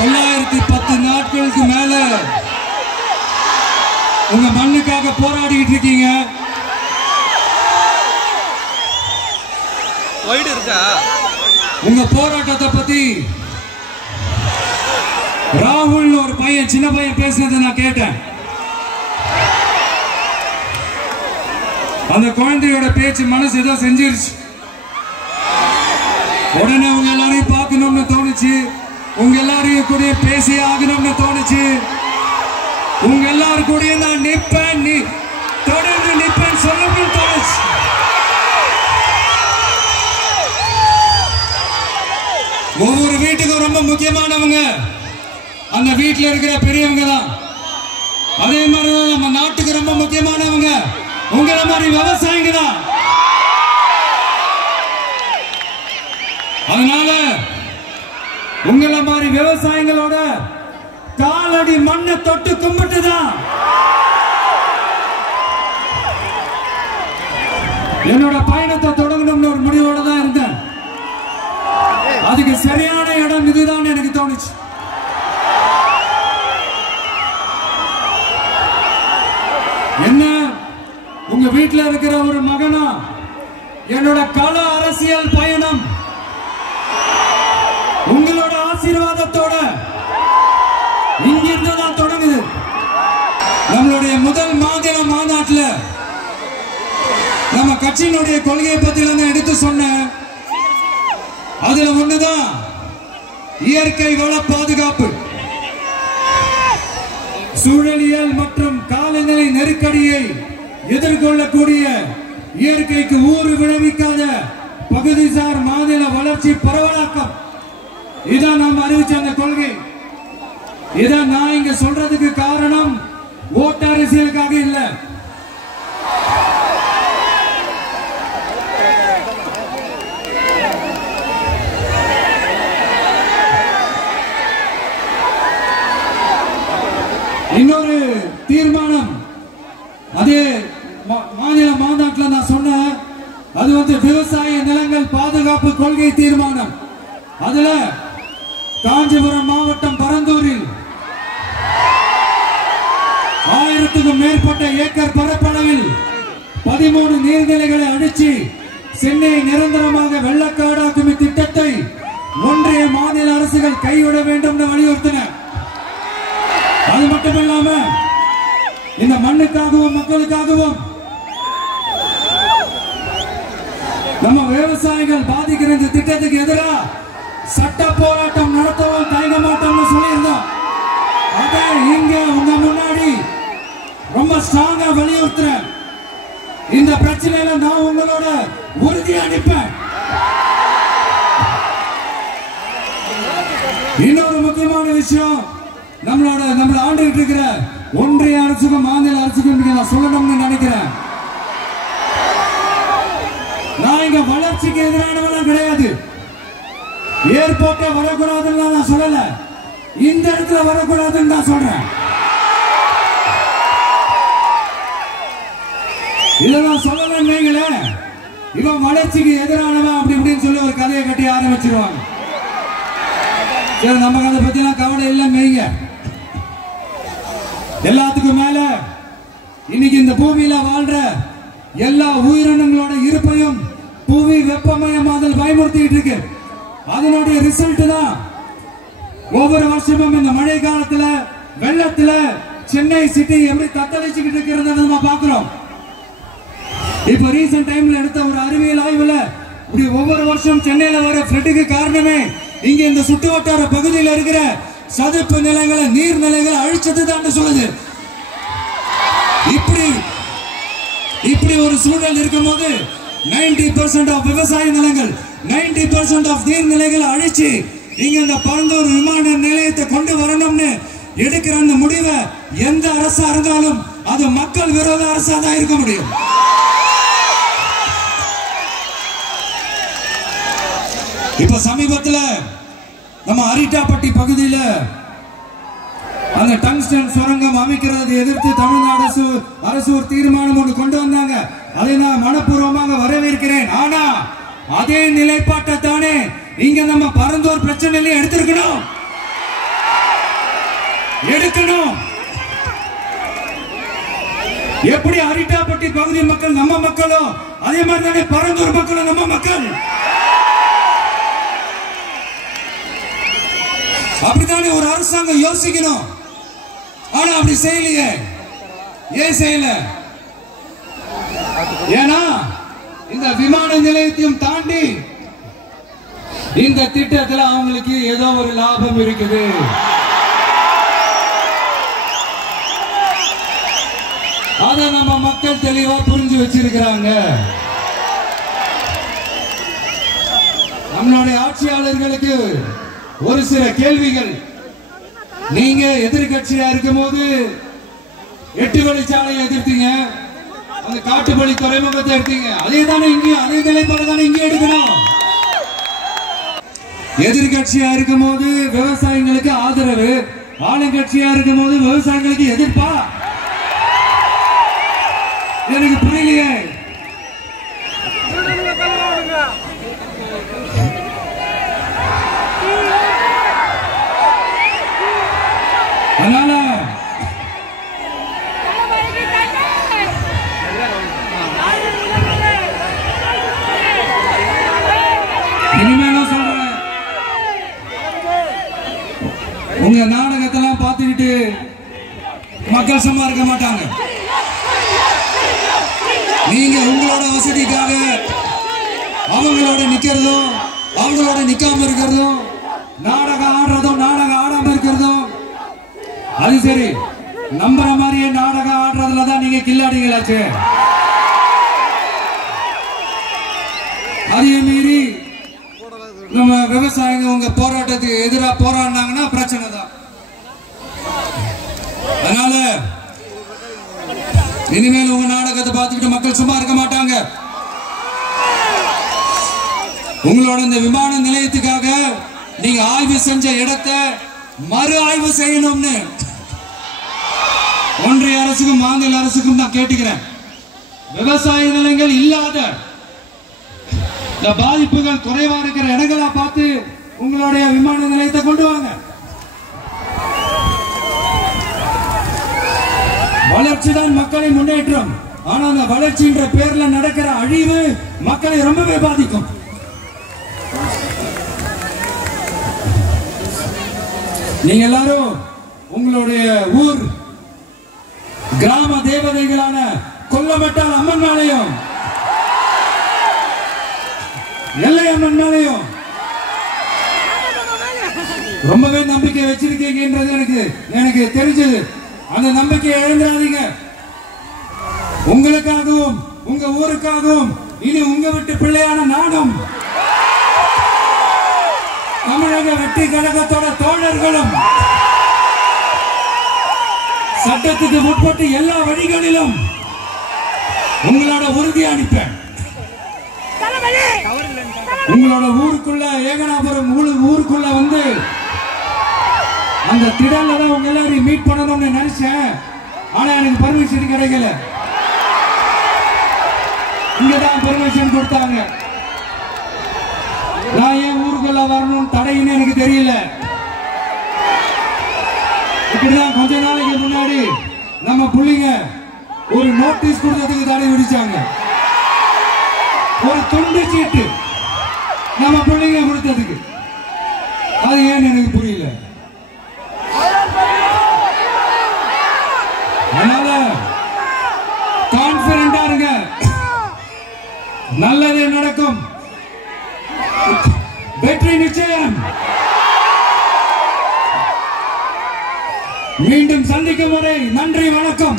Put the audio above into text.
910 நாட்களுக்கு மேல உங்க மண்ணுக்காக போராடிட்டு இருக்கீங்க. உங்க போராட்டத்தை பத்தி ராகுல் ஒரு பையன், சின்ன பையன் பேசுனதை நான் கேட்டேன். அந்த குழந்தையோட பேச்சு மனசு ஏதோ செஞ்சிருச்சு. உடனே உங்க எல்லாரையும் பார்க்கணும்னு தோணுச்சு, உங்க எல்லாரையும் கூட பேசி ஆகணும்னு தோணுச்சு, உங்க எல்லாரும் கூட நான் நிப்பேன், நீ தொடர்ந்து நிப்பேன் சொல்லணும்னு தோணுச்சு. ஒவ்வொரு வீட்டுக்கும் ரொம்ப முக்கியமானவங்க அந்த வீட்டில் இருக்கிற பெரியவங்க தான். அதே மாதிரிதான் நம்ம நாட்டுக்கு ரொம்ப முக்கியமானவங்க உங்களை மாதிரி விவசாயிங்க தான். அதனால உங்களை மாதிரி விவசாயிகளோட காலடி மண்ணை தொட்டு கும்பிட்டுதான் என்னோட பயணத்தை தொடங்கணும்னு ஒரு முடிவோட தான் இருந்தேன். அதுக்கு சரியான இடம் இதுதான் எனக்கு தோணுச்சு. என்ன உங்க வீட்டில் இருக்கிற ஒரு மகனா என்னோட கள அரசியல் பயணம் உங்களோட ஆசீர்வாதத்தோட இங்கிருந்து தான் தொடங்குது. நம்மளுடைய முதல் மாநில மாநாட்டில் நம்ம கட்சியினுடைய கொள்கையை பத்தி எடுத்து சொன்ன அதுல ஒண்ணுதான் இயற்கை வள பாதுகாப்பு. சூழலியல் மற்றும் காலநிலை நெருக்கடியை எதிர்கொள்ளக்கூடிய இயற்கைக்கு ஊறு விளைவிக்காத பகுதிசார் மாநில வளர்ச்சி பரவலாக்கம், இதான் நாம் அறிவிச்ச அந்த கொள்கை. இதான் நான் இங்க சொல்றதுக்கு காரணம் ஓட்டு அரசியலுக்காக இல்ல. இன்னொரு தீர்மானம் அதே மாநில மாநாட்டில் நான் சொன்னேன். அது விவசாய நிலங்கள் பாதுகாப்பு கொள்கை தீர்மானம். அதுல காஞ்சிபுரம் மாவட்டம் பரந்தூரில் 1000க்கும் மேற்பட்ட ஏக்கர் பரப்பளவில் 13 நீர்நிலைகளை அடிச்சு சென்னையை நிரந்தரமாக வெள்ளக்காடாக்கும் திட்டத்தை ஒன்றிய மாநில அரசுகள் கைவிட வேண்டும் என்று வலியுறுத்தின. அது மட்டுமில்லாம இந்த மண்ணுக்காகவும் மக்களுக்காகவும் நம்ம விவசாயிகள் பாதிக்கிற இந்த திட்டத்துக்கு எதிராக சட்ட போராட்டம் நடத்தவும் தயங்க மாட்டோம்னு சொல்லியிருந்தோம். அதை இங்க உங்க முன்னாடி ரொம்ப ஸ்ட்ராங்கா வலியுறுத்துறேன். இந்த பிரச்சனையில நான் உங்களோட உறுதியா நிற்பேன். இன்னொரு முக்கியமான விஷயம், நம்மள ஆண்டுகிட்டு இருக்கிற ஒன்றிய அரசுக்கும் மாநில அரசுக்கும் நான் சொல்லணும்னு நினைக்கிறேன். நான் இங்க வளர்ச்சிக்கு எதிரானவெல்லாம் கிடையாது. ஏர்போர்ட்டே வரக்கூடாதுன்னு நான் சொல்லல, இந்த இடத்துல வரக்கூடாதுன்னு நான் சொல்றேன். இதை நான் சொல்லலன்னு வைங்களேன், இவன் வளர்ச்சிக்கு எதிரானவன் அப்படி இப்படின்னு சொல்லி ஒரு கதையை கட்டி ஆரம்பிச்சிருவாங்க. சரி, நமக்கு அதை பத்தி எல்லாம் கவலை இல்லை மெய்ங்க. எல்லாத்துக்கும் மேல இன்னைக்கு இந்த பூமியில வாழ்ற எல்லா உயிரினங்களோட இருப்பையும் புவி வெப்பமயமாதல் பயமுறுத்திட்டு இருக்கு. அதனுடைய ரிசல்ட் தான் ஒவ்வொரு வருஷமும் இந்த மழை காலத்துல வெள்ளத்துல சென்னை சிட்டி எப்படி தத்தளிச்சுக்கிட்டு இருக்கிறத நம்ம பாக்குறோம். இப்ப ரீசன்ட் டைம்ல எடுத்த ஒரு அறிவியல் ஆய்வுல இப்படி ஒவ்வொரு வருஷம் சென்னையில வர ஃப்ளட்டுக்கு காரணமே இங்க இந்த சுற்று வட்டார பகுதியில் இருக்கிற சதுப்பு நிலங்களை நீர்நிலைகளை அழிச்சது தான் சொல்லுது. இப்படி ஒரு சூழல் இருக்கும்போது 90% ஆஃப் விவசாய நிலங்கள் 90% ஆஃப் நீர்நிலைகளை அழிச்சு இங்க இந்த பரந்தூர் விமான நிலையத்தை கொண்டு வரணும்னு எடுக்கிற அந்த முடிவை எந்த அரசா இருந்தாலும் அது மக்கள் விரோத அரசா தான் இருக்க முடியும். இப்ப சமீபத்தில் நம்ம அரிட்டாப்பட்டி பகுதியில் அந்த டங்ஸ்டன் சுரங்கம் அமைக்கிறது எதிர்த்து தமிழ்நாடு அரசு ஒரு தீர்மானம் ஒன்று கொண்டு வந்தாங்க. அதை நான் மனப்பூர்வமாக வரவேற்கிறேன். ஆனா அதே நிலைப்பாட்டை தானே இங்க நம்ம பரந்தூர் பிரச்சனையில எடுத்திருக்கணும். எடுக்கணும். எப்படி அரிட்டாப்பட்டி பகுதி மக்கள் நம்ம மக்களோ அதே மாதிரி தானே பரந்தூர் மக்களும் நம்ம மக்கள். அப்படித்தானே ஒரு அரசாங்கம் யோசிக்கணும். ஆனா அப்படி செய்யலையே. ஏன் செய்யல? ஏன்னா இந்த விமான நிலையத்தையும் தாண்டி இந்த திட்டத்தில் அவங்களுக்கு ஏதோ ஒரு லாபம் இருக்குது. அதை நம்ம மக்கள் தெளிவா புரிஞ்சு வச்சிருக்கிறாங்க. நம்மளுடைய ஆட்சியாளர்களுக்கு ஒரு சில கேள்விகள். நீங்க எதிர்கட்சியா இருக்கும் போது 8 வழிச்சாலையை எதிர்த்தீங்க, அந்த காட்டுப்பள்ளி துறைமுகத்தை எடுத்தீங்க. அதே தானே இங்கேயும் அதே நிலைப்பாடு தானே இங்கே எடுக்கணும். எதிர்கட்சியா இருக்கும் போது விவசாயிகளுக்கு ஆதரவு, ஆளுங்கட்சியா இருக்கும் போது விவசாயிகளுக்கு எதிர்ப்பா? எனக்கு புரியலையே. அதனால இனிமேலும் சொல்றேன், உங்க நாடகத்தெல்லாம் பார்த்துக்கிட்டு மக்கள் சும்மா இருக்க மாட்டாங்க. நீங்க உங்களோட வசதிக்காக அவங்களோட நிக்கிறதும் அவங்களோட நிக்காம இருக்கிறதும், நாடகம் ஆடுறதும் நாடகம் ஆடாம இருக்கிறதும், அது சரி. நம்புற மாதிரியே நாடகம் ஆடுறதுலதான் நீங்க கில்லாடிங்களாச்சு. அதையும் மீறி நம்ம விவசாயிங்க உங்க போராட்டத்துக்கு எதிராக போராடினாங்கன்னா பிரச்சனை தான். அதனால இனிமேல் உங்க நாடகத்தை பார்த்துக்கிட்டு மக்கள் சும்மா இருக்க மாட்டாங்க. உங்களோட இந்த விமான நிலையத்துக்காக நீங்க ஆய்வு செஞ்ச இடத்தை மறு ஆய்வு செய்யணும்னு ஒன்றிய அரசுக்கும் மாநில அரசுக்கும் நான் கேட்டுக்கிறேன். விவசாய நிலங்கள் இல்லாத இந்த பாதிப்புகள் குறைவா இருக்கிற இடங்களா பார்த்து உங்களுடைய விமான நிலையத்தை கொண்டு வாங்க. வளர்ச்சி தான் மக்களின் முன்னேற்றம். ஆனா அந்த வளர்ச்சின்ற பேர்ல நடக்கிற அழிவு மக்களை ரொம்பவே பாதிக்கும். நீங்க எல்லாரும் உங்களுடைய ஊர் கிராம தேவதைகளான கொல்லமட்டால் அம்மன் மேலையும் எல்லை அம்மன் மேலையும் ரொம்பவே நம்பிக்கை வச்சிருக்கீங்கன்றது எனக்கு தெரிஞ்சது. அந்த நம்பிக்கையை இழந்துடாதீங்க. உங்களுக்காகவும் உங்க ஊருக்காகவும் இனி உங்க விட்டு பிள்ளையான நாடும் தமிழக வெற்றி கழகத்தோட தோழர்களும் சட்டத்துக்கு முற்பட்டு எல்லா வழிகளிலும் உங்களோட உறுதி அளிப்பேன். உங்களோட ஊருக்குள்ள ஏகனாபுரம் ஊருக்குள்ள வந்து அந்த திடல்ல தான் உங்க எல்லாரையும் மீட் பண்ணணும்னு நினைச்சேன். ஆனா எனக்கு பர்மிஷன் கிடைக்கல. இங்கதான் பர்மிஷன் கொடுத்தாங்க. நான் ஏன் ஊருக்குள்ள வரணும் தடைன்னு எனக்கு தெரியல. இப்படிதான் கொஞ்ச நாளைக்கு முன்னாடி நம்ம புள்ளிங்க ஒரு நோட்டீஸ் கொடுத்ததுக்கு தடை விதிச்சாங்க. ஒரு துண்டு சீட்டு நம்ம புள்ளிங்க கொடுத்ததுக்கு. அது ஏன்னு எனக்கு புரியல. அதனால கான்பிடண்டா இருங்க, நல்லது நடக்கும், வெற்றி நிச்சயம். மீண்டும் சந்திக்கும் வரை நன்றி, வணக்கம்.